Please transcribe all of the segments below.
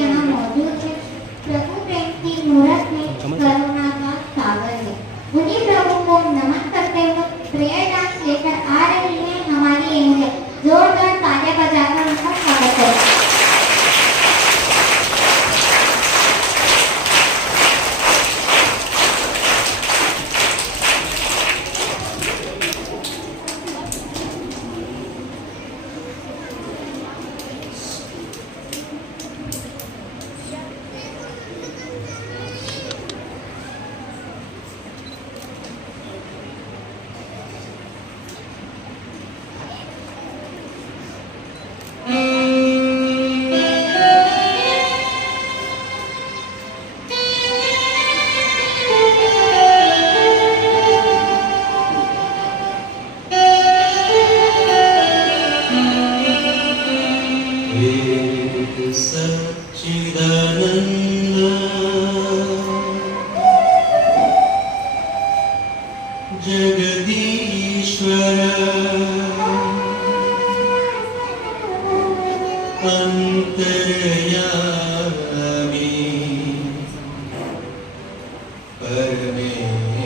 यहाँ मौजूद है। प्रभु प्रेम की मूरत में करुणा का सागर है। उन्हीं प्रभु को नमन करते हुए प्रेयर डांस लेकर आ रही है हमारी एंजल। जोरदार तालियां बजाकर उनका स्वागत करें। जगदीश्वर अंतर्यामी परमेश्वर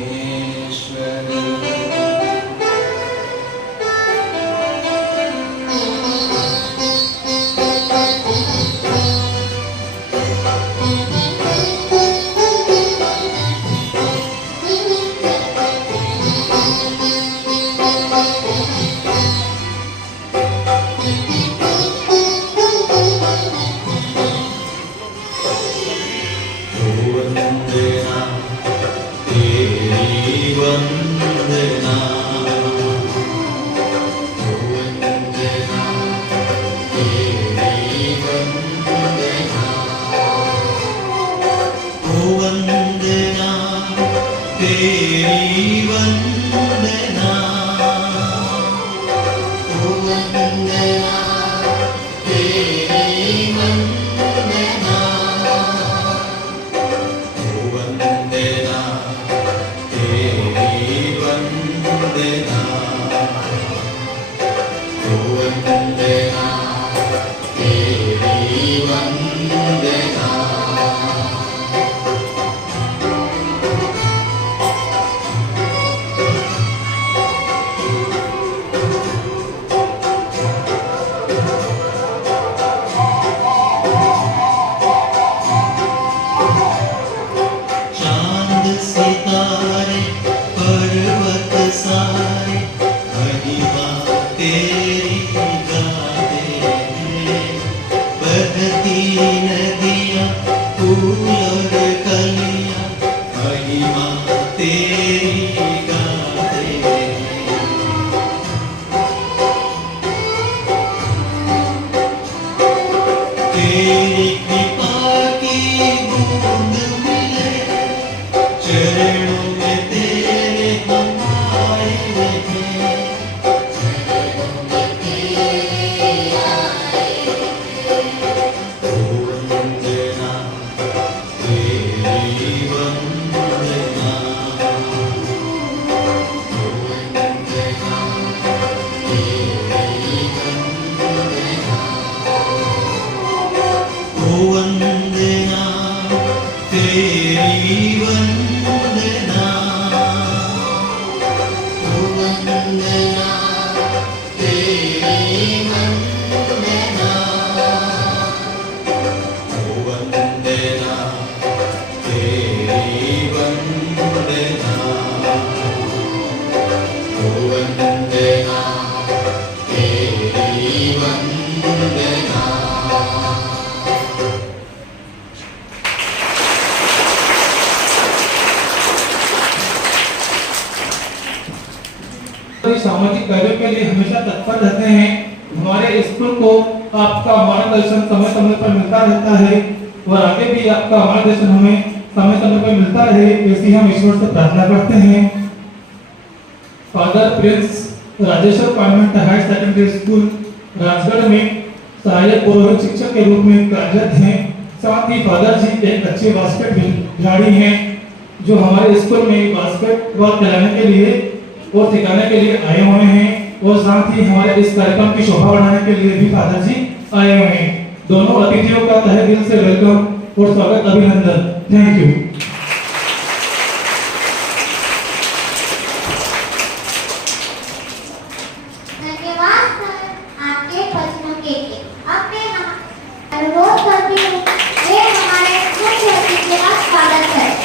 सामाजिक कार्यों के लिए हमेशा तत्पर रहते हैं। हमारे स्कूल को आपका मार्गदर्शन समय समय पर मिलता रहता है और आगे भी आपका मार्गदर्शन हमें समय समय पर मिलता रहे, ऐसी हम ईश्वर से प्रार्थना करते हैं। Father Prince Rajeshwar convent higher secondary school Rajgarh में सहायक पुरोहित शिक्षक के रूप में कार्यरत हैं। साथ ही फादर जी एक अच्छे बास्केट खिलाड़ी हैं जो हमारे स्कूल में बास्केटबॉल खिलाने के लिए और सिखाने के लिए आए हुए हैं और साथ ही हमारे इस कार्यक्रम की शोभा बढ़ाने के लिए भी फादर जी आए हुए हैं। दोनों अतिथियों का तहे दिल से वेलकम और स्वागत अभिनंदन। Thank you. धन्यवाद सर आपके प्रश्नों के लिए। अब मैं अनुरोध करती हूँ वे हमारे मुख्य अतिथि का स्वागत करें।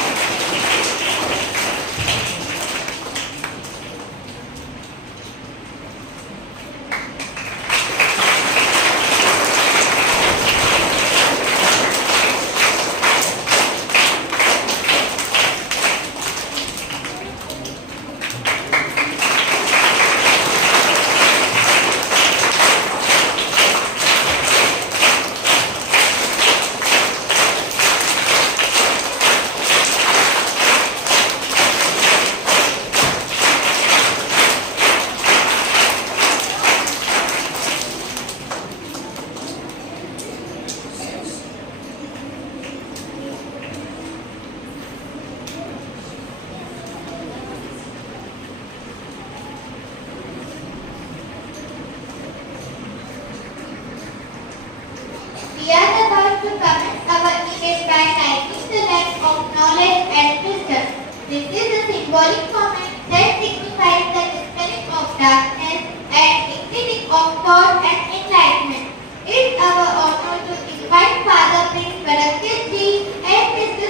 We are about to commence our event by lighting the lamp of knowledge and wisdom. This is a symbolic moment that signifies the dispelling of darkness and increasing of thought and enlightenment. It's our honor to invite Father Prince Bharat Ji and Mr.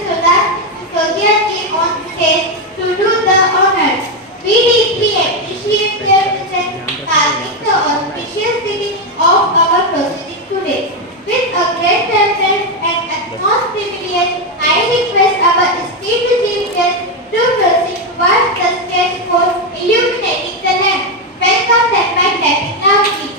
Sodia Ji on stage to do the honors. We deeply appreciate their presence, marking the auspicious beginning of our proceedings today. With a great reverence and utmost privilege, I request our esteemed chief guest to proceed towards the stage for illuminating the lamp. Welcome them by clapping loudly.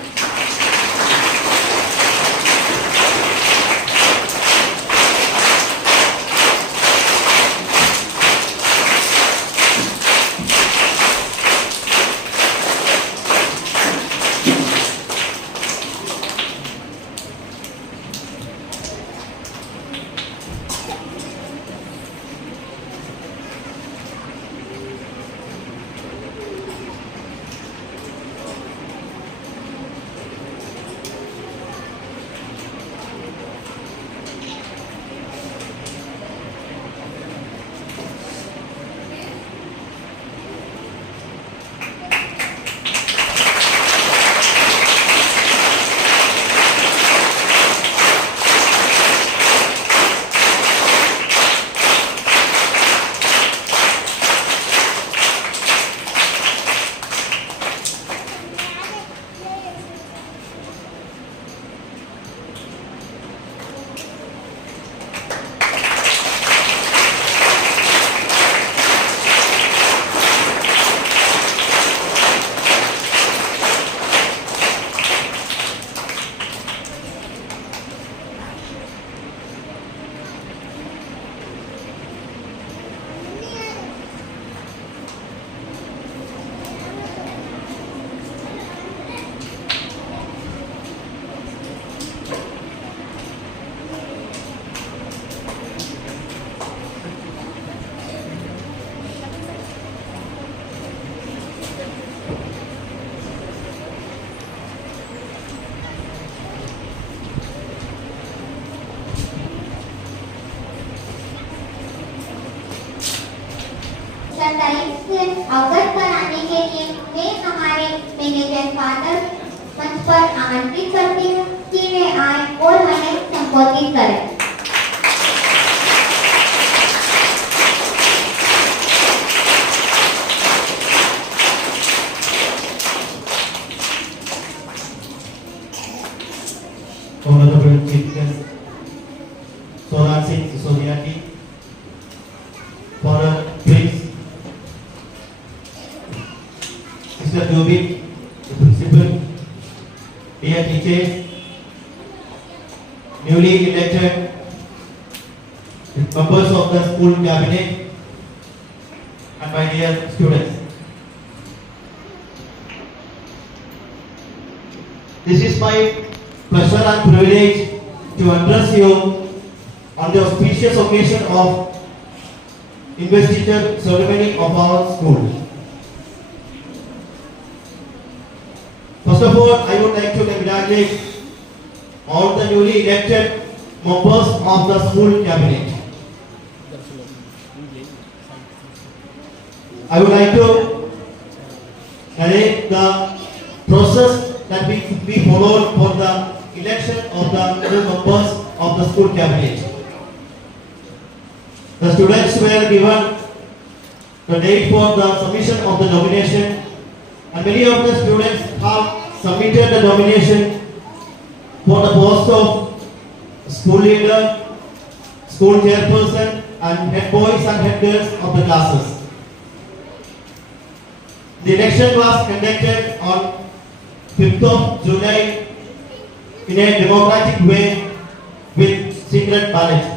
तारीख से अवगत कराने के लिए मैं हमारे manager father मंच पर आमंत्रित करती हूँ कि वे आए और हमें संबोधित करें। Honorable Chief Guest Solar Singh Sisodia ji, Foreign Prince Mr. Jobit, the Principal, dear teachers, newly elected members of the school cabinet, and my dear students. This is my pleasure and privilege to address you on the auspicious occasion of investiture ceremony of our school. First of all, I would like to congratulate all the newly elected members of the school cabinet. I would like to narrate the process that we followed for the election of the new members of the school cabinet. The students were given the date for the submission of the nomination, and many of the students have submitted the nomination for the post of school leader, school chairperson, and head boys and head girls of the classes. The election was conducted on 5th of July in a democratic way with secret ballot.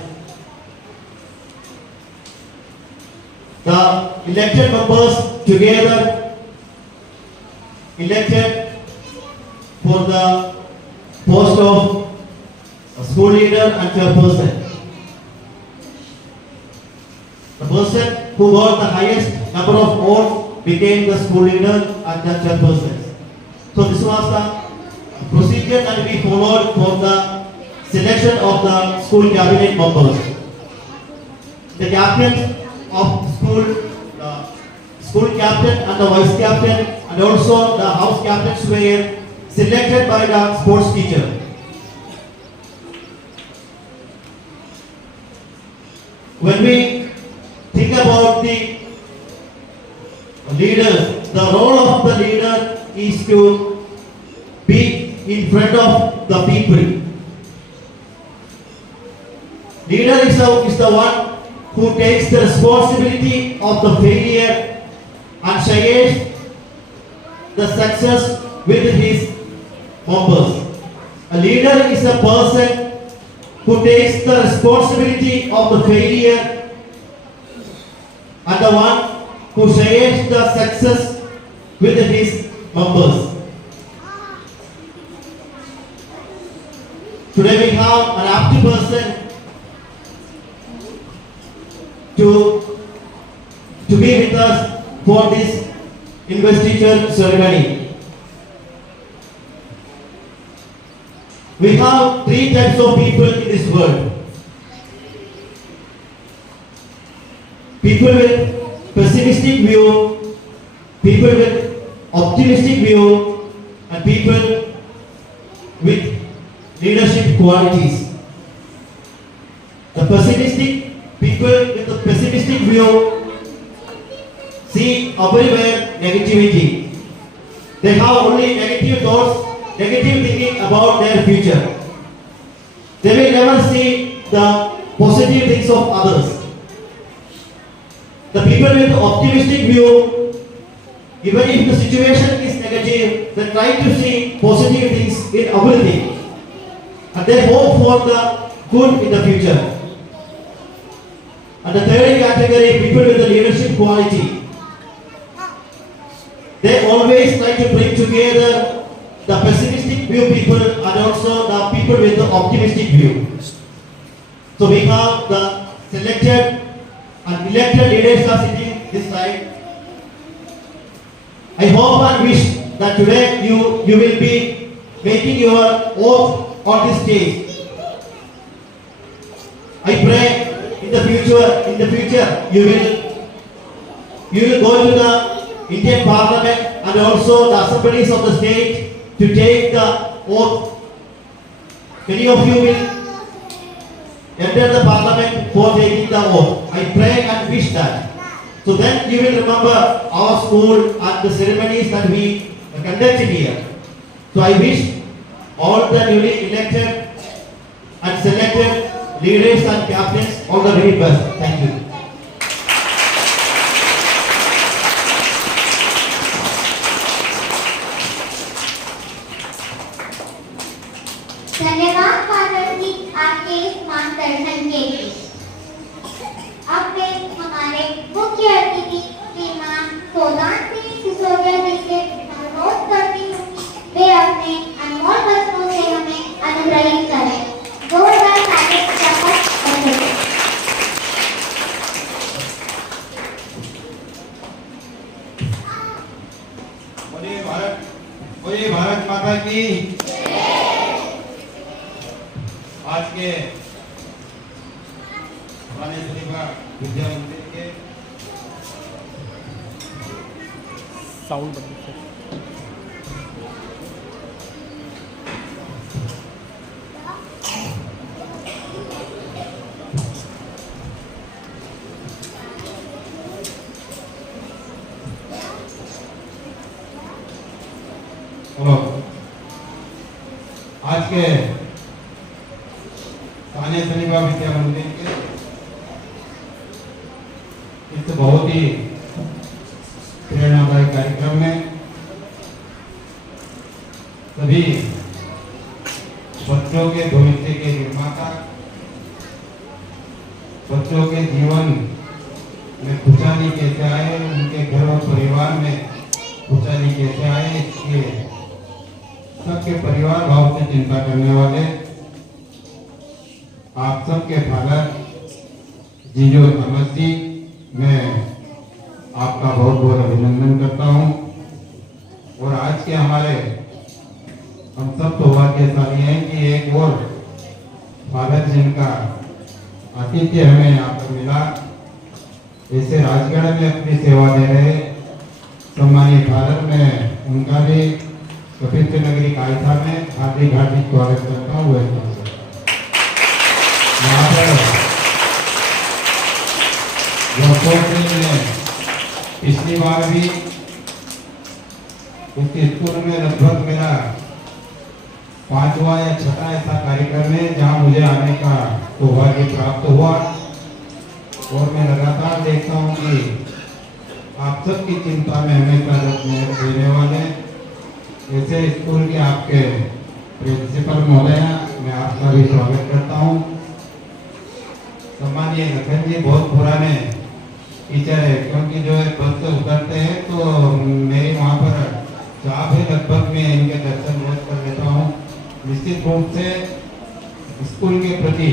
The elected members together elected for the post of a school leader and chairperson. The person who got the highest number of votes became the school leader and the chairperson. So this was the procedure that we followed for the selection of the school cabinet members. The captains of school captain and the vice captain and also the house captains were selected by the sports teacher. When we think about the leaders, the role of the leader is to be in front of the people. Leader is the one who takes the responsibility of the failure and shares the success with his members. A leader is a person who takes the responsibility of the failure and the one who shares the success with his members. Today we have an apt person to be with us for this investiture ceremony. We have three types of people in this world. People with pessimistic view, people with optimistic view, and people with leadership qualities. The pessimistic people with the pessimistic view see everywhere negativity. They have only negative thoughts, negative thinking about their future. They will never see the positive things of others. The people with optimistic view, even if the situation is negative, they try to see positive things in everything. And they hope for the good in the future. And the third category, people with the leadership quality. They always try to bring together the pessimistic view people and also the people with the optimistic view. So we have the selected and elected leaders are sitting this side. I hope and wish that today you will be making your oath on this stage. I pray in the future you will go to the Indian Parliament and also the assemblies of the state to take the oath. Many of you will enter the Parliament for taking the oath. I pray and wish that. So then you will remember our school and the ceremonies that we conducted here. So I wish all the newly elected and selected leaders and captains all the very best. Thank you. धन्यवाद फादर जी आपके इस मार्गदर्शन के लिए। अब वे हमारे मुख्य अतिथि श्रीमान सोदान सिसोदिया जी से अनुरोध करती हूँ वे अपने अनमोल वचनों से हमें अनुग्रहित करें। जोरदार ताली बजाकर बोलिए भारत माता की। सानिया सलीबा विद्या मंदिर के साउंड बंद कर। हेलो, आज के सानिया सलीबा विद्या मंदिर के इस बहुत ही प्रेरणादायक कार्यक्रम में सभी बच्चों के भविष्य के निर्माता, बच्चों के जीवन में खुशहाली कैसे आए, उनके घर और परिवार में खुशहाली कैसे आए, इसके सबके परिवार भाव से चिंता करने वाले आप सबके फादर जीजो अहमद जी, मैं आपका बहुत बहुत अभिनंदन करता हूं। और आज के हमारे हम सब सौभाग्यशाली हैं कि एक और फादर जिनका आतिथ्य हमें यहाँ पर मिला, ऐसे राजगढ़ में अपनी सेवा दे रहे सम्मानित फादर, मैं उनका भी कपिल नगरी कायथा में हार्दिक हार्दिक स्वागत करता हूँ। यहाँ पर में पिछली बार भी उस स्कूल में लगभग मेरा 5वां या 6वां ऐसा कार्यक्रम है जहाँ मुझे आने का सौभाग्य प्राप्त हुआ। और मैं लगातार देखता हूँ कि आप सबकी चिंता में हमेशा देने वाले ऐसे स्कूल के आपके प्रिंसिपल महोदय, मैं आपका भी स्वागत करता हूँ। सम्मानीय लखन जी बहुत पुराने टीचर है, क्योंकि जो है बस से उतरते हैं तो मेरी वहाँ पर जॉब है, लगभग मैं इनके दर्शन रोज कर लेता हूँ। निश्चित रूप से स्कूल के प्रति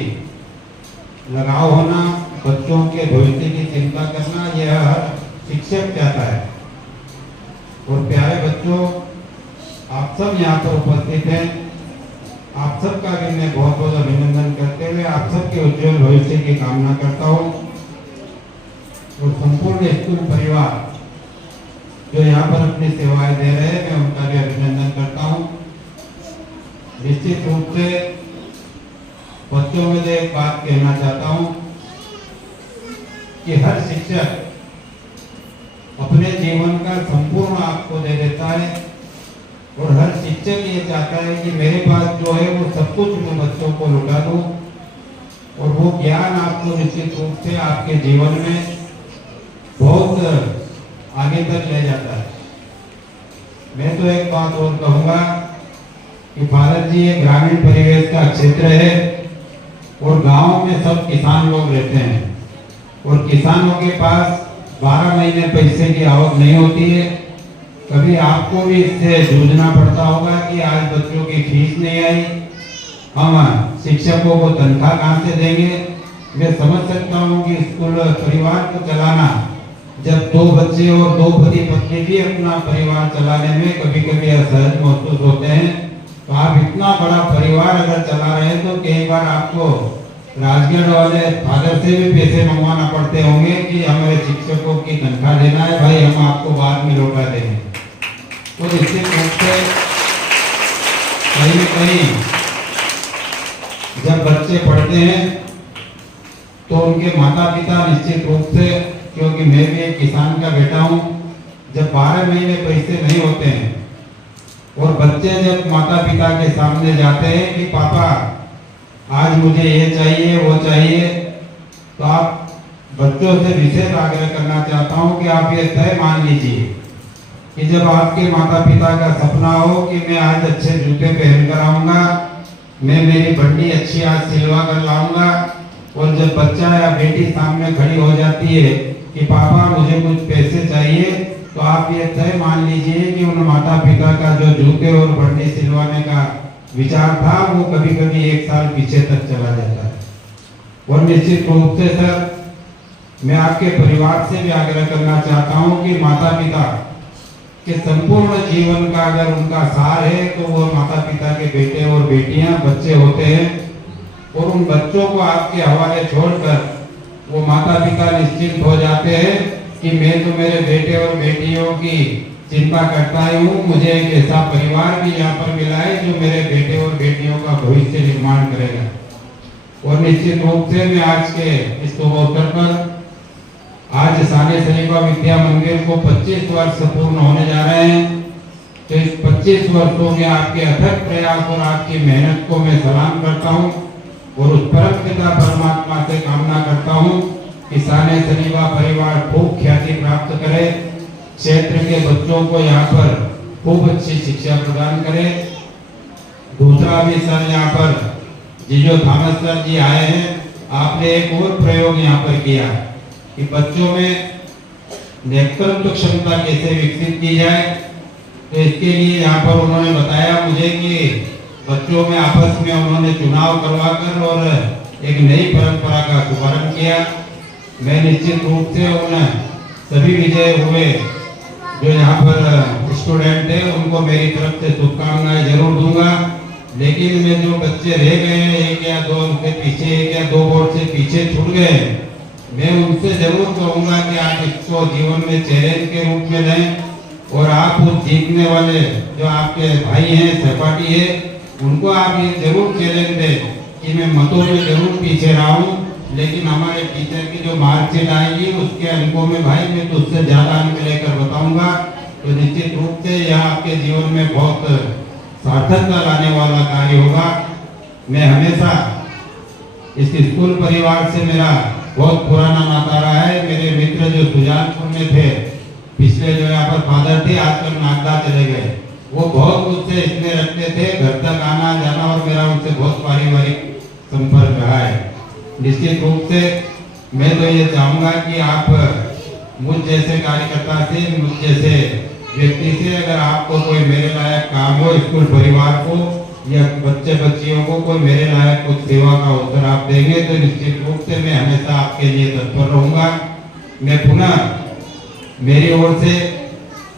लगाव होना, बच्चों के भविष्य की चिंता करना, यह हर शिक्षक चाहता है। और प्यारे बच्चों, आप सब यहाँ पर उपस्थित हैं, आप सबका भी मैं बहुत बहुत अभिनंदन करते हुए आप सबके उज्जवल भविष्य की कामना करता हूँ। और संपूर्ण स्कूल परिवार जो यहाँ पर अपनी सेवाएं दे रहे हैं, मैं उनका भी अभिनंदन करता हूँ। निश्चित रूप से बच्चों में एक बात कहना चाहता हूँ कि हर शिक्षक अपने जीवन का संपूर्ण आपको दे देता है, और हर शिक्षक ये चाहता है कि मेरे पास जो है वो सब कुछ मैं बच्चों को लुटा दूं, और वो ज्ञान आपको निश्चित रूप से आपके जीवन में बहुत आगे तक ले जाता है। मैं तो एक बात और कहूँगा कि भारत जी एक ग्रामीण परिवेश का क्षेत्र है, और गांव में सब किसान लोग रहते हैं, और किसानों के पास 12 महीने पैसे की आवक नहीं होती है। कभी आपको भी इससे जूझना पड़ता होगा कि आज बच्चों की फीस नहीं आई, हम शिक्षकों को तनख्वाह कहाँ से देंगे। मैं समझ सकता हूँ कि स्कूल परिवार को चलाना, जब 2 बच्चे और 2 पति पत्नी भी अपना परिवार चलाने में कभी कभी असहज महसूस होते हैं, तो आप इतना बड़ा परिवार अगर चला रहे हैं तो कई बार आपको राजगढ़ वाले फादर से भी पैसे मंगवाना पड़ते होंगे कि हमारे शिक्षकों की तनख्वाह देना है भाई, हम आपको बाद में लौटा देंगे। तो निश्चित रूप से कहीं न कहीं जब बच्चे पढ़ते हैं तो उनके माता पिता निश्चित रूप से, क्योंकि मैं भी एक किसान का बेटा हूँ, जब 12 महीने पैसे नहीं होते हैं और बच्चे जब माता पिता के सामने जाते हैं कि पापा आज मुझे ये चाहिए वो चाहिए, तो आप बच्चों से विशेष आग्रह करना चाहता हूँ कि आप ये तय मान लीजिए कि जब आपके माता पिता का सपना हो कि मैं आज अच्छे जूते पहन कर आऊँगा, मैं मेरी बंडी अच्छी आज सिलवा कर लाऊंगा, और जब बच्चा या बेटी सामने खड़ी हो जाती है कि पापा मुझे कुछ पैसे चाहिए, तो आप ये तय मान लीजिए कि उन माता पिता का जो जूते और बंडी सिलवाने का विचार था वो कभी कभी 1 साल पीछे तक चला जाता है। और निश्चित रूप से सर, मैं आपके परिवार से भी आग्रह करना चाहता हूँ कि माता पिता के संपूर्ण जीवन का अगर उनका सार है तो वो माता पिता के बेटे और बेटियां बच्चे होते हैं, और उन बच्चों को आपके हवाले छोड़कर वो माता पिता निश्चिंत हो जाते हैं कि मैं तो मेरे बेटे और बेटियों की चिंता करता ही हूँ, मुझे एक ऐसा परिवार भी यहाँ पर मिला है जो मेरे बेटे और बेटियों का भविष्य निर्माण करेगा। और निश्चित रूप से मैं आज के इस शुभ अवसर पर आज साने सरीबा विद्या मंदिर को 25 वर्ष पूर्ण होने जा रहे हैं। तो इस 25 वर्षों में आपके अथक प्रयास और आपकी मेहनत को मैं सलाम करता हूँ और उस परम पिता परमात्मा से कामना करता हूँ कि साने सरीबा परिवार खूब ख्याति प्राप्त करे, क्षेत्र के बच्चों को यहाँ पर खूब अच्छी शिक्षा प्रदान करे। दूसरा भी सर यहाँ पर जीजो थॉमस सर जी आए हैं, आपने एक और प्रयोग यहाँ पर किया कि बच्चों में नेतृत्व क्षमता कैसे विकसित की जाए। तो इसके लिए यहाँ पर उन्होंने बताया मुझे कि बच्चों में आपस में उन्होंने चुनाव करवाकर और एक नई परंपरा का शुभारंभ किया। मैं निश्चित रूप से उन सभी विजय हुए जो यहाँ पर स्टूडेंट है उनको मेरी तरफ से शुभकामनाएं जरूर दूंगा। लेकिन मैं जो बच्चे रह गए हैं, एक या दो उनके पीछे, एक या दो बोर्ड से पीछे छूट गए, मैं उनसे जरूर कहूंगा कि आप इसको जीवन में चैलेंज के रूप में लें और आप उस जीतने वाले जो आपके भाई हैं, सहपाठी है, उनको आप ये जरूर चैलेंज दें कि मैं मतों में जरूर पीछे रहा हूँ, लेकिन हमारे टीचर की जो मार्कशीट आएगी उसके अंकों में भाई मैं तो उससे ज्यादा अंक लेकर बताऊंगा। तो निश्चित रूप से यह आपके जीवन में बहुत सार्थकता लाने वाला कार्य होगा। मैं हमेशा इस स्कूल परिवार से मेरा बहुत पुराना नाता रहा है। मेरे मित्र जो सुजानपुर में थे, पिछले जो यहाँ पर फादर थे, आजकल नागदा चले गए, वो बहुत मुझसे इसमें रखते थे, घर तक आना जाना और मेरा उनसे बहुत पारिवारिक संपर्क रहा है। निश्चित रूप से मैं तो ये चाहूंगा कि आप मुझ जैसे कार्यकर्ता से, मुझ जैसे व्यक्ति से अगर आपको कोई मेरे लायक काम हो, स्कूल परिवार को या बच्चे बच्चियों को कोई मेरे लायक कुछ सेवा का अवसर आप देंगे तो निश्चित रूप से मैं हमेशा आपके लिए तत्पर रहूंगा। मैं पुनः मेरी ओर से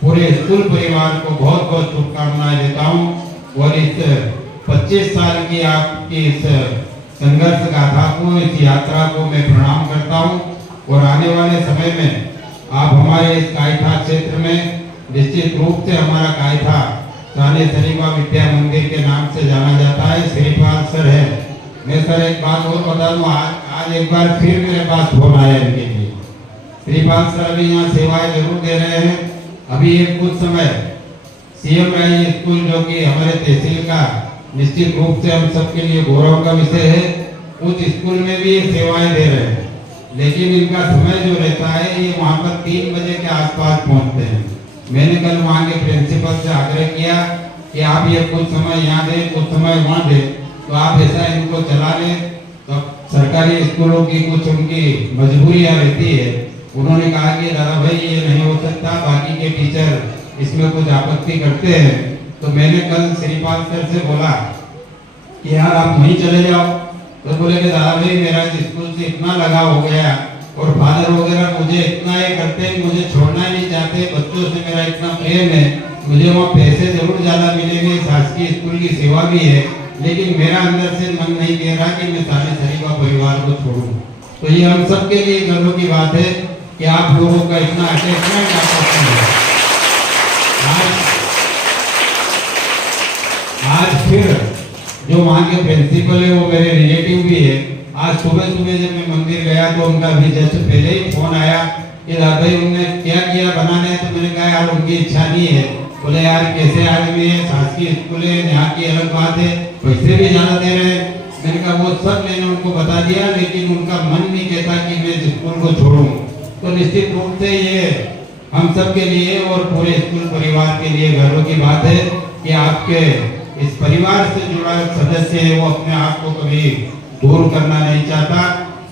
पूरे स्कूल परिवार को बहुत बहुत शुभकामनाएं देता हूँ और इस 25 साल की आपकी इस संघर्ष गाथा को, इस यात्रा को मैं प्रणाम करता हूँ और आने वाले समय में आप हमारे इस कायथा क्षेत्र में निश्चित रूप से हमारा कायथा साने सरीबा विद्या मंदिर के नाम से जाना जाता है। श्रीपाल सर है, मैं सर एक बात और बता दूं, आज एक बार फिर मेरे पास फोन आया इनके लिए। श्रीपाल सर भी यहाँ सेवाएं जरूर दे रहे हैं। अभी एक कुछ समय सीएम राय स्कूल जो कि हमारे तहसील का निश्चित रूप से हम सबके लिए गौरव का विषय है, उस स्कूल में भी ये सेवाएं दे रहे हैं, लेकिन इनका समय जो रहता है ये वहाँ पर 3 बजे के आसपास पहुँचते हैं। मैंने कल वहाँ के प्रिंसिपल से आग्रह किया कि आप ये कुछ समय यहाँ दें, कुछ समय वहाँ दें, तो आप ऐसा इनको चला लें। तो सरकारी स्कूलों की कुछ उनकी मजबूरियाँ रहती है, उन्होंने कहा कि दादा भाई ये नहीं हो सकता, बाकी के टीचर इसमें कुछ आपत्ति करते हैं। तो मैंने कल श्रीपाल सर से बोला कि यार आप वहीं चले जाओ, तो बोले कि दादा भाई मेरा स्कूल से इतना लगाव हो गया और फादर वगैरह मुझे इतना ये करते हैं, मुझे छोड़ना ही नहीं चाहते, बच्चों से मेरा इतना प्रेम है, मुझे वहाँ पैसे जरूर ज्यादा मिलेंगे, शासकीय स्कूल की सेवा भी है, लेकिन मेरा अंदर से मन नहीं कह रहा कि मैं साने सरीबा परिवार को छोड़ूं। तो ये हम सबके लिए गर्व की बात है कि आप लोगों का इतना अटैचमेंट आपस में आज फिर जो वहाँ के प्रिंसिपल है वो मेरे रिलेटिव भी है। आज सुबह सुबह जब मैं मंदिर गया तो उनका भी जस्ट पहले ही फोन आया कि दादा भाई उन्होंने क्या किया बनाने, तो मैंने कहा यार उनकी इच्छा नहीं है। बोले यार कैसे आदमी है, शासकीय स्कूल है, यहाँ की अलग बात है, पैसे भी ज्यादा दे रहे हैं। मैंने कहा वो सब मैंने उनको बता दिया, लेकिन उनका मन नहीं कहता कि मैं स्कूल को छोड़ूं। तो निश्चित रूप से ये हम सब के लिए और पूरे स्कूल परिवार के लिए गर्व की बात है कि आपके इस परिवार से जुड़ा सदस्य है वो अपने आप को कभी दूर करना नहीं चाहता।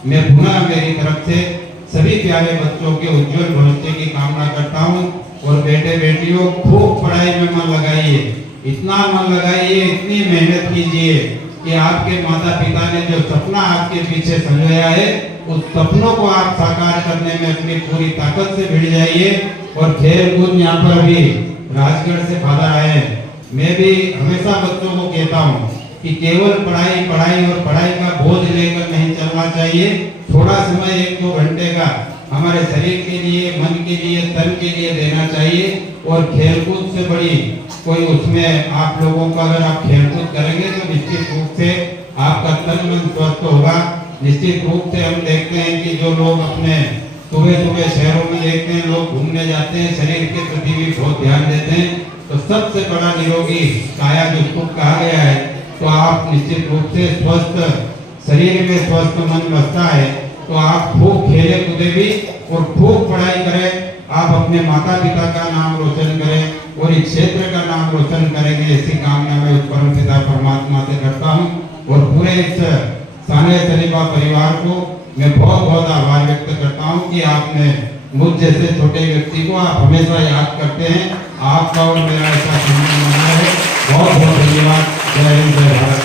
मैं पुनः मेरी तरफ से सभी प्यारे बच्चों के उज्जवल भविष्य की कामना करता हूँ और बेटे बेटियों खूब पढ़ाई में मन लगाइए, इतना मन लगाइए, इतनी मेहनत कीजिए कि आपके माता पिता ने जो सपना आपके पीछे संजोया है उस सपनों को आप साकार करने में अपनी पूरी ताकत से भिड़ जाइए। और खेल कूद यहाँ पर भी राजगढ़ से फादर आए हैं, मैं भी हमेशा बच्चों को कहता हूँ कि केवल पढ़ाई पढ़ाई और पढ़ाई का बोझ लेकर नहीं चलना चाहिए। थोड़ा समय 1-2 घंटे का हमारे शरीर के लिए, मन के लिए, तन के लिए देना चाहिए। और खेलकूद से बड़ी कोई उसमें आप लोगों का, अगर आप खेलकूद करेंगे तो निश्चित रूप से आपका तन मन स्वस्थ होगा। निश्चित रूप से हम देखते हैं कि जो लोग अपने सुबह सुबह शहरों में देखते हैं, लोग घूमने जाते हैं, शरीर के प्रति भी बहुत ध्यान देते हैं। तो सबसे बड़ा निरोगी काया जिसको कहा गया है, तो आप निश्चित रूप से स्वस्थ शरीर में स्वस्थ मन बसता है तो आप खूब खेले कूदे भी और खूब पढ़ाई करें। आप अपने माता पिता का नाम रोशन करें और इस क्षेत्र का नाम रोशन करेंगे, ऐसी कामना मैं उस परम पिता परमात्मा से करता हूँ। और पूरे इस सानिया सलीबा परिवार को मैं बहुत बहुत आभार व्यक्त करता हूँ कि आपने मुझ जैसे छोटे व्यक्ति को आप हमेशा याद करते हैं। आपका और मेरा ऐसा सम्मान बना है। बहुत बहुत धन्यवाद। जय हिंद, जय भारत।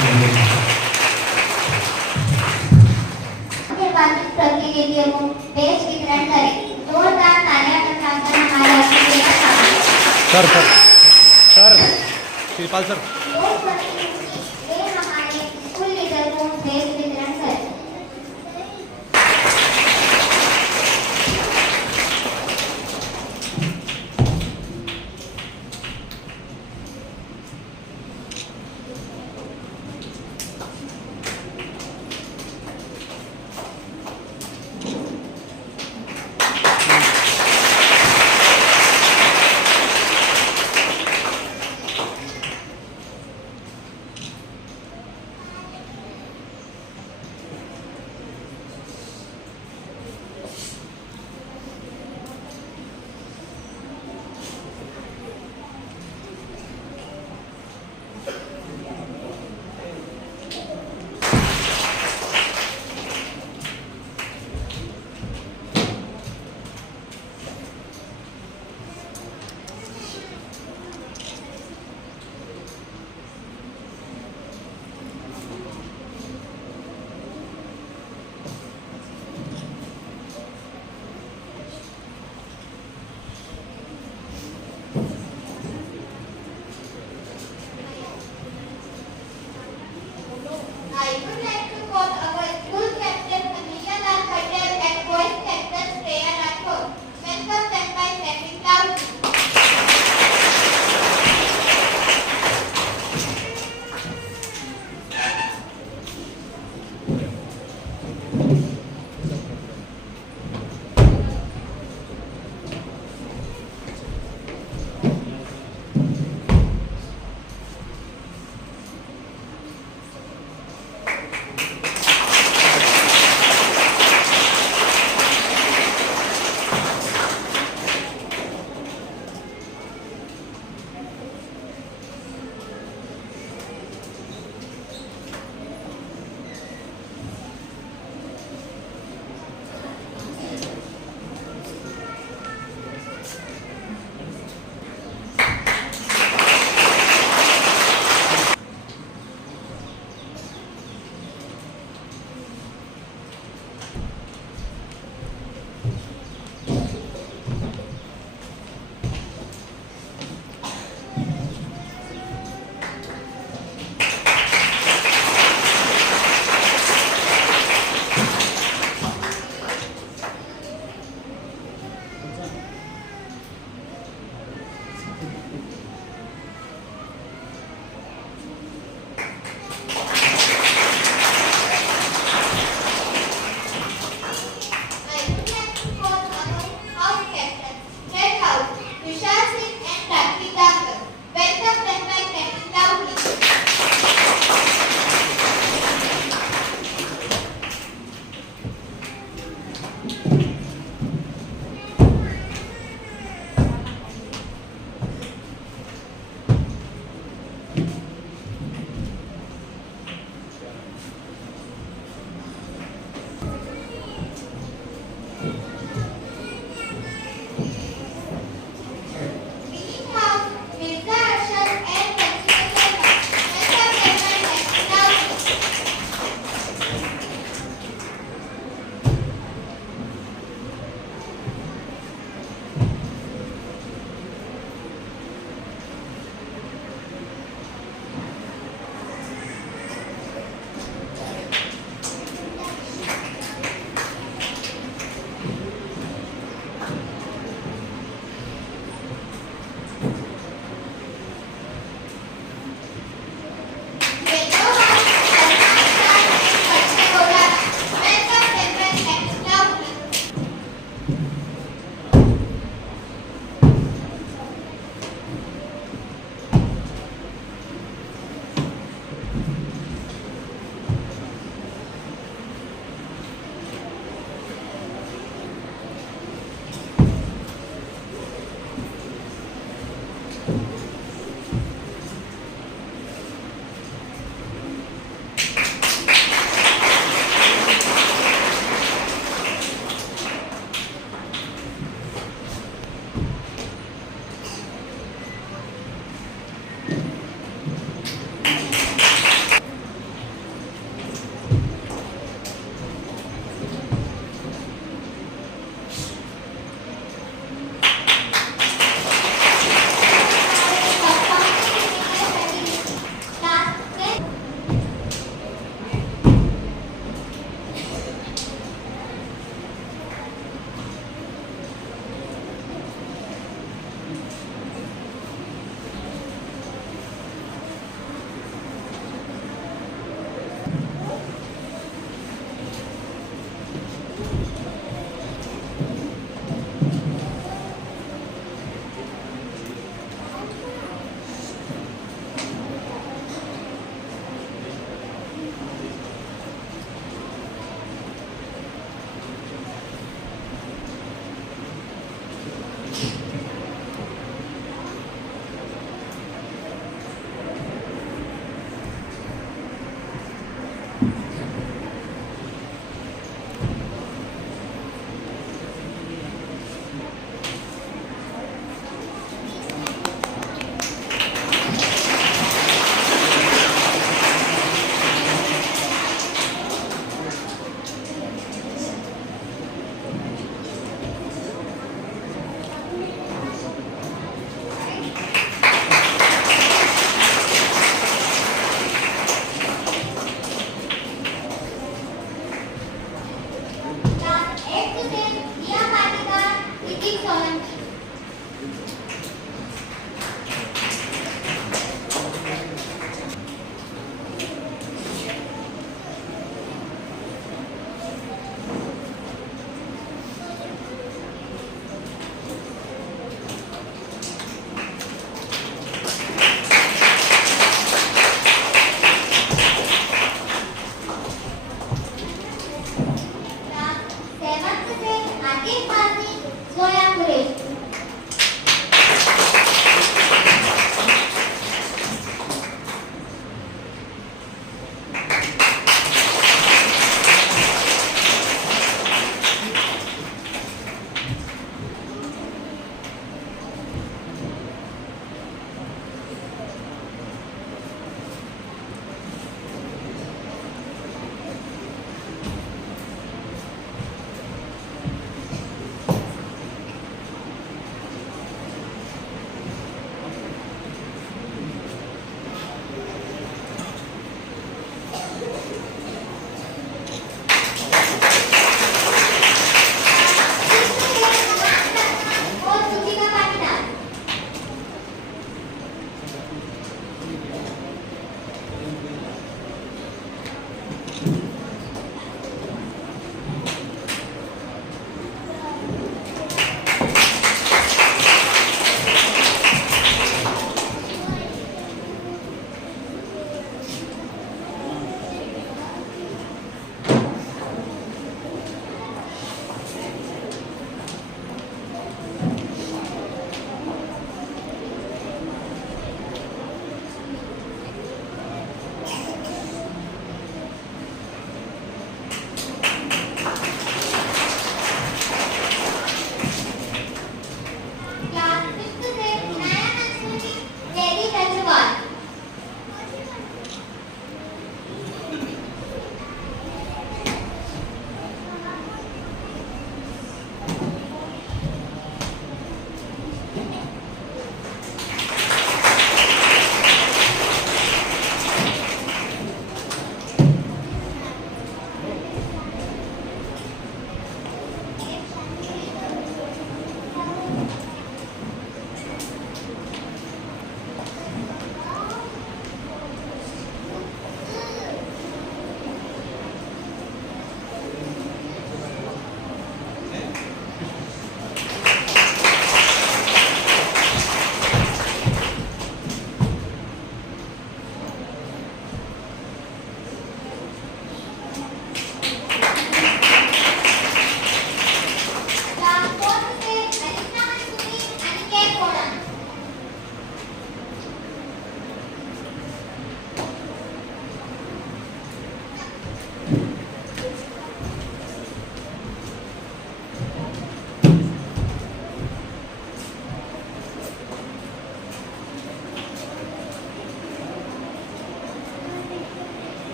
निर्वाचित प्रतिनिधियों को पेश वितरण करें। जोरदार तालियां बजाकर हमारे अतिथि का स्वागत करें। सर शिवपाल सर लोक प्रतिनिधि वे हमारे स्कूल लीडर को पेश वितरण करें। सोलंकी। सेवंथ से आगे पासी जोया कुरेश।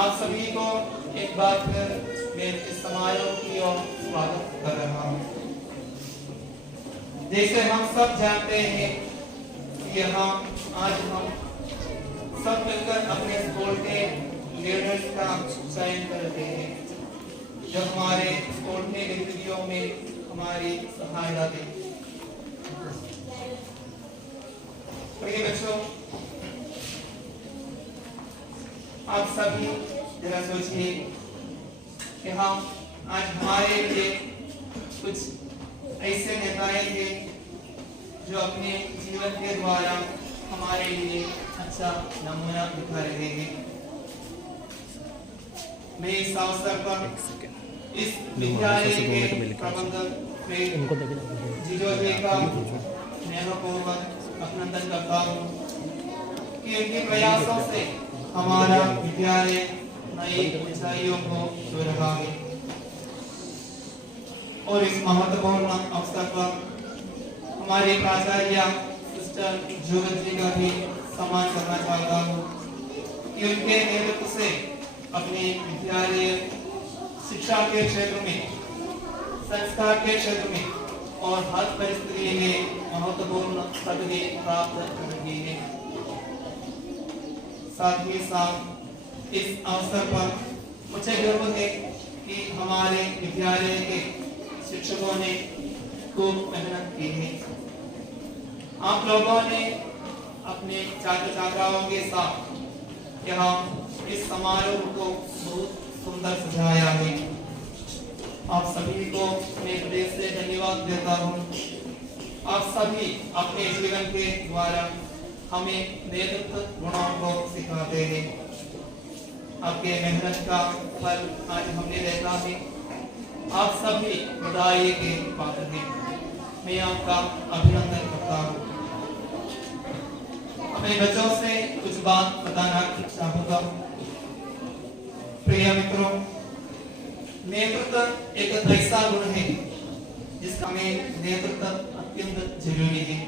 आप सभी को एक बार फिर मैं इस समारोह की ओर स्वागत कर रहा हूँ। जैसे हम सब जानते हैं कि यहाँ आज हम सब मिलकर अपने स्कूल के लीडर्स का चयन करते हैं जो हमारे स्कूल के गतिविधियों में हमारी सहायता दें। प्रिय बच्चों, आप सभी जरा सोचिए कि हम आज हमारे लिए कुछ ऐसे नेताएं थे जो अपने जीवन के द्वारा हमारे लिए अच्छा नमूना दिखा रहे हैं। मैं इस अवसर पर इस विद्यालय के प्रबंधक जीजो जी का स्नेहपूर्वक अभिनंदन करता हूँ कि इनके प्रयासों से हमारा विद्यालय नई ऊंचाइयों को छू रहा है। और इस महत्वपूर्ण अवसर पर हमारे प्राचार्य सिस्टर जुगत जी का भी सम्मान करना चाहता हूँ कि उनके नेतृत्व से अपने विद्यालय शिक्षा के क्षेत्र में, संस्कार के क्षेत्र में और हर परिस्थिति में महत्वपूर्ण प्रगति प्राप्त कर रही है। साथ ही साथ इस अवसर पर मुझे गर्व है कि हमारे विद्यालय के शिक्षकों ने खूब मेहनत की है। आप लोगों ने अपने छात्र छात्राओं के साथ यहाँ इस समारोह को बहुत सुंदर सजाया है। आप सभी को मैं हृदय से धन्यवाद देता हूँ। आप सभी अपने जीवन के द्वारा हमें नेतृत्व गुणों को सिखाते हैं। आपके मेहनत का फल आज हमने देखा है। आप सभी बधाई के पात्र हैं। मैं आपका अभिनंदन करता हूँ। अपने बच्चों से कुछ बात बताना चाहूँगा। प्रिय मित्रों, नेतृत्व एक ऐसा गुण है जिसका हमें नेतृत्व अत्यंत जरूरी है।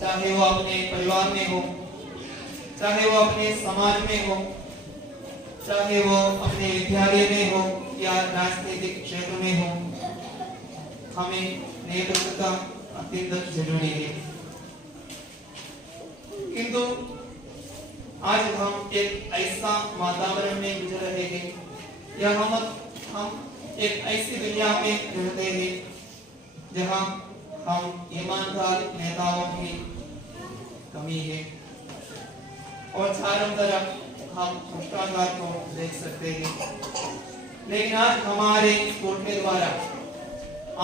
चाहे वो अपने परिवार में हो, चाहे वो अपने समाज में हो, चाहे वो अपने विद्यालय में हो या राजनीतिक क्षेत्र में हो, हमें नेतृत्व का अत्यंत जरूरी है। किंतु आज हम एक ऐसा वातावरण में गुजर रहे हैं या हम एक ऐसी दुनिया में रहते हैं जहां हम ईमानदार नेताओं की कमी है और चारों तरफ हम भ्रष्टाचार को देख सकते हैं। लेकिन आज हमारे स्कूल के द्वारा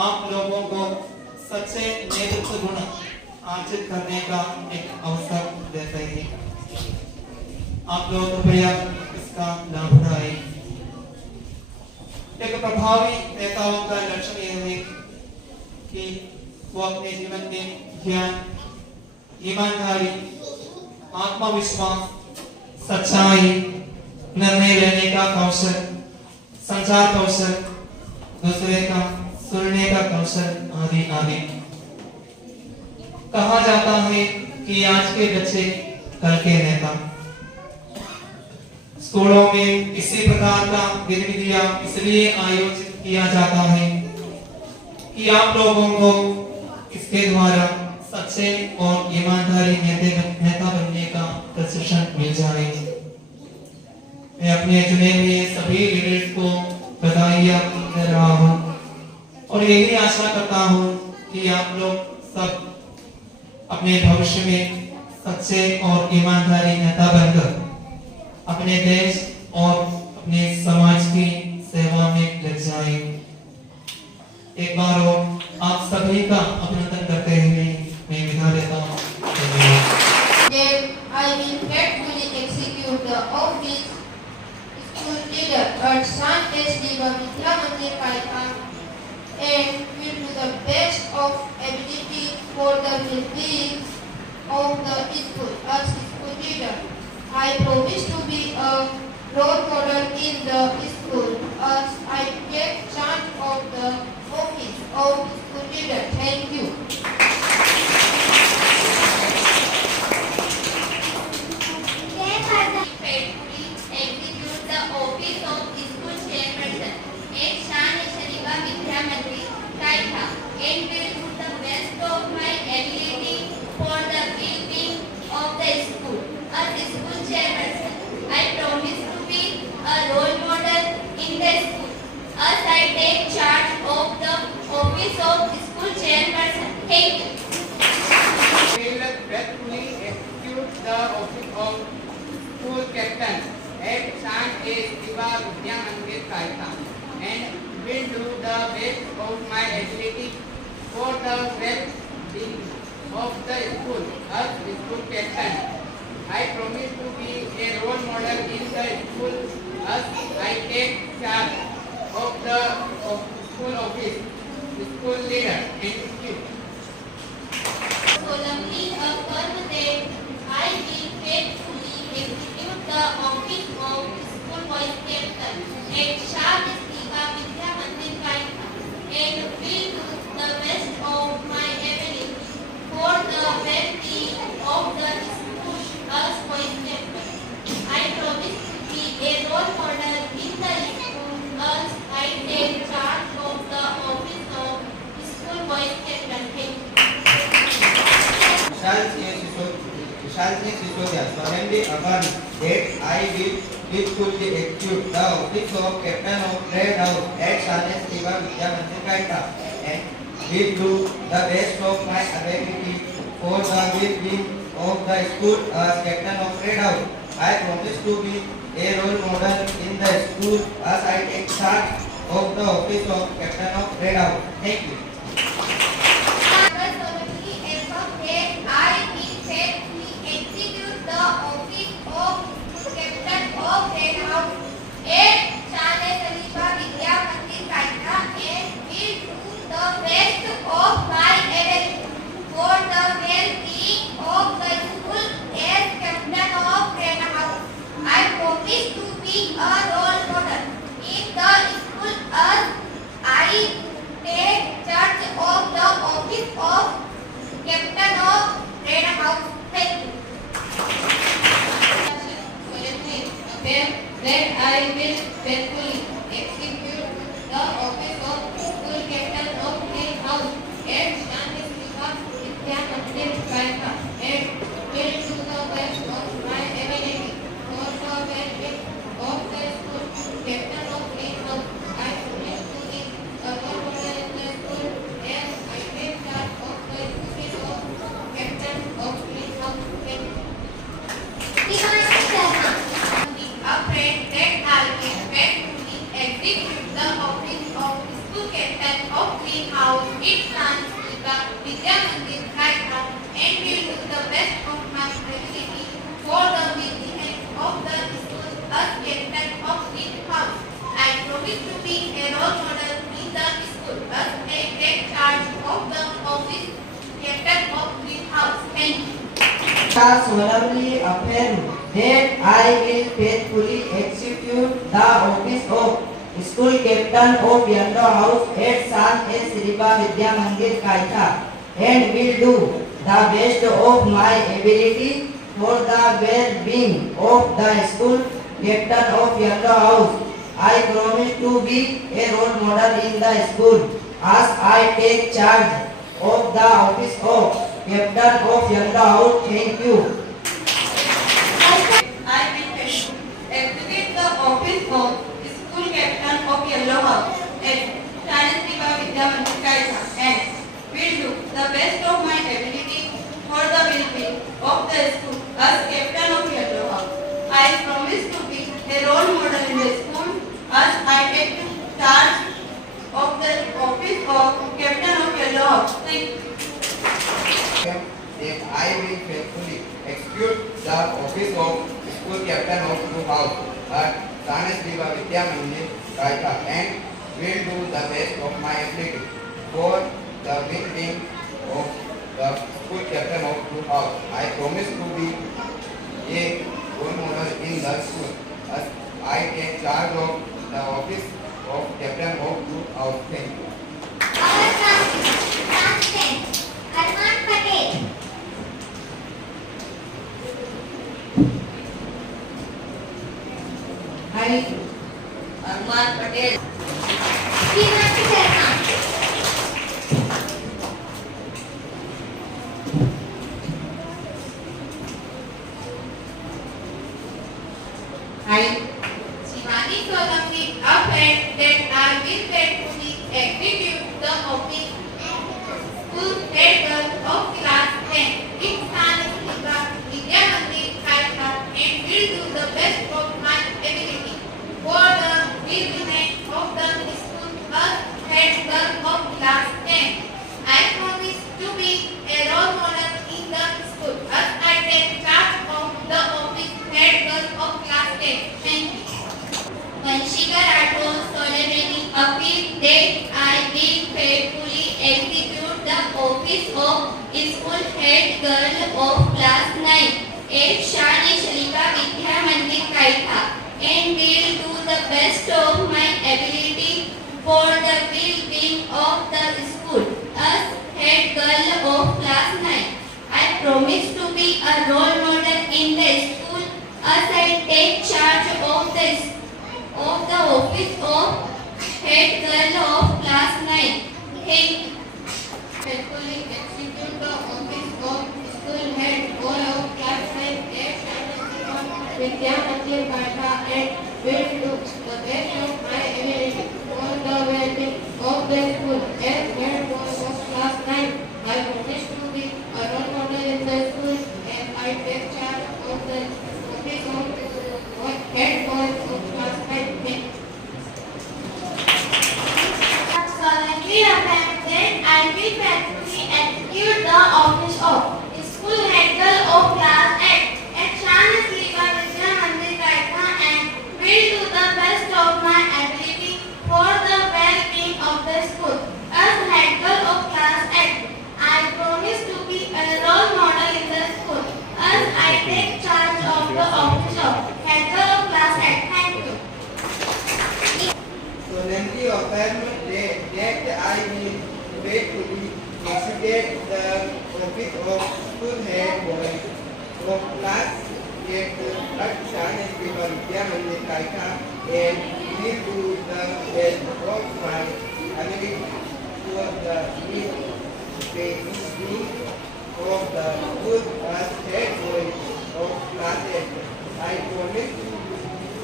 आप लोगों को सच्चे नेतृत्व गुण अर्जित करने का एक अवसर देते हैं। आप लोग कृपया इसका लाभ उठाएं। एक प्रभावी नेताओं का लक्षण यह है कि वो अपने जीवन में ज्ञान, ईमानदारी, आत्मविश्वास, सच्चाई, निर्णय लेने का कौशल, संचार कौशल, दूसरे का सुनने का कौशल आदि आदि। कहा जाता है कि आज के बच्चे कल के नेता। स्कूलों में इसी प्रकार का गतिविधियां इसलिए आयोजित किया जाता है कि आप लोगों को इसके द्वारा सच्चे और ईमानदारी नेता बनने का प्रशिक्षण मिल जाए। मैं अपने चुने हुए सभी लीडर्स को बधाइयां दे रहा हूँ और यही आशा करता हूँ कि आप लोग सब अपने भविष्य में सच्चे और ईमानदारी नेता बनकर अपने देश और अपने समाज की सेवा में लग जाएं। एक बार और आप सभी का अभिनंदन करते हुए मैं विदा लेता हूँ। Then I will faithfully execute the office school leader at San S. Diva Vidya Mandir Kaita and will do the best of ability for the well-being of the school as school leader. I promise to be a role model in the school as I take charge of the office of school leader. Thank you. Faithfully execute the office of school chairperson at San Shariva Vidya Mandir, Kaitha, and will do the best of my ability for the well-being of the school. As school chairperson, I promise to be a role model in the school as I take charge of the office of school chairperson. Thank Shalini Sisodia solemnly affirm that I will faithfully execute the office of Captain of Trade House at Shalini Shiva Vidya Mandir Kaita and will do the best of my ability for the well-being of the school as Captain of Trade House. I promise to be a role model in the school as I take charge of the office of Captain of Trade House. Thank you. I solemnly affirm that I will faithfully execute the office of Captain of Trade House at Shalini Shiva Vidya Mandir Kaita and will do the best of my ability for the well-being of the school as Captain of Trade House. I promise to be a role model in the school as I take charge of the office of Captain of Trade House. Thank you. Solemnly affirm that I will faithfully execute the office of School Captain of Trade House at Shalini Shiva Vidya Mandir Kaita and will do the best of my ability for the well-being of the school Captain of Trade House. I promise to be a role model in the school as I take charge of the office of Captain of Trade House. Thank you. Shivani Sharma. Afraid that I will faithfully execute the office of School Captain of Trade House at Shalini Shiva Vidya Mandir Kaita and will do the best of my ability for the well-being of the school as Captain of Trade House. I promise to be a role model in the school as I take charge of the office Captain of Trade House. Thank you. I solemnly affirm that I will faithfully execute the office of School Captain of Yellow House at Shalini Shiva Vidya Mandir Kaita and will do the best of my ability for the well-being of the school Captain of Yellow House. I promise to be a role model in the school as I take charge of the office of Captain of Yellow House. Thank you. I will execute the office of School Captain of Yellow House at Shalini Shiva Vidya Mandir Kaita and will do the best of my ability for the well-being of the school as Captain of Yellow House. I promise to be a role model in the school as I take charge of the office of Captain of Yellow House. Thank you. That I will faithfully execute the office of School Captain of Trade House at Shalini Shiva Vidya Mandir Kaita and will do the best of my ability for the well-being of the School Captain of Trade House. I promise to be a role model in the school as I take charge of the office of Captain of Trade House. Thank you. Our President, Arman Patel. I, Arman Patel, Shivani Sharma. I, Shivani solemnly affirm that I will faithfully execute the office School Head Girl of Class 10 in Shalini Shiva Vidya Mandir Kaita and will do the best of my ability for the well-being of the school as Head Girl of Class 10. I promise to be a role model in the school as I take charge of the office Head Girl of Class 10. Thank you. Vanshika Rathod solemnly affirm that I will faithfully execute the office of School Head Girl of Class 9 at Shalini Shiva Vidya Mandir Kaita and will do the best of my ability for the well-being of the school as Head Girl of Class 9. I promise to be a role model in the school as I take charge of the office of Head Girl of Class 9. Thank you. Faithfully execute the office of School Head Girl of Class Vidya Mandir Kaita and will do the best of my ability for the well-being of the school. As head boy of class 9, I promise to be a role model in the school and I take charge of the office of head boy of class 9. Solemnly affirm that I will faithfully execute the office of school head girl of class 8 at Shanis Liva Vidya Mandir Kaita and will do the best of my ability for the well-being of the school. As head girl of class 8, I promise to be a role model in the school as I take charge of the office of head girl of class 8. Thank you. Solemnly affirm that I will faithfully execute the office of school head boy of class 8 at Shanis Liva Vidya Mandir Kaita and will do the best of my ability for the well-being of the school as head boy of class 8. I promise to be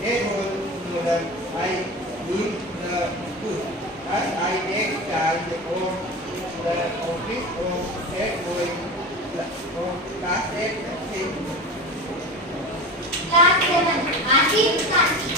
a role model I in the school as I take charge of the office of head boy of class 8. Thank you. Class 7, Asif Kanti.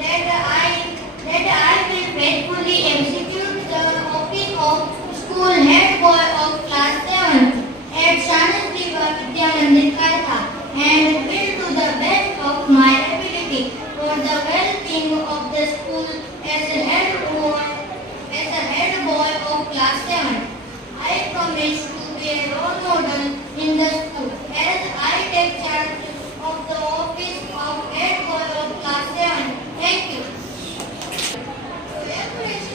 That I will faithfully execute the office of school head boy of class 7 at Shanis Liva Vidya Mandir Kaita and will do the best of my ability for the well-being of the school as a head boy of class 7. I promise to be a role model in the school as I take charge of the office of head boy of class 7. Thank you.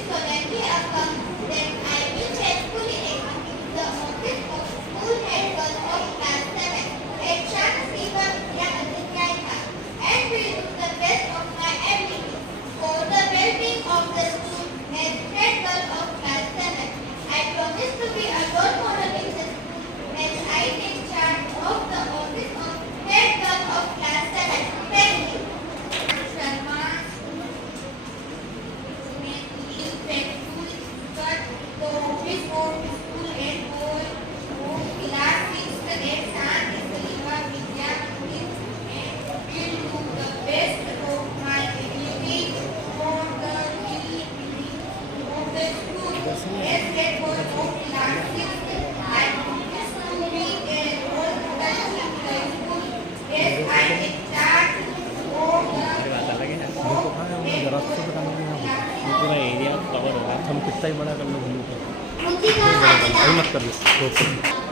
Solemnly affirm that I will faithfully execute the office of school head girl of class 7 at Shanis Liva Vidya Mandir Kaita and will do the best of my ability for the well-being of the school as head girl of class 7. I promise to be a role model in the school as I take charge of the office of head girl of class 7. Thank you. Sharma, faithfully cut the office of school head boy of class 6 at Shanis Liva Vidya Mandir and will do the best of my ability for the well-being of the school as head boy of class 6. I promise to be a role model in the school as I take charge of the पूरा area cover हो रहा है, हम कितना ही बड़ा कर लो घूमने मुझे का मत कर लो।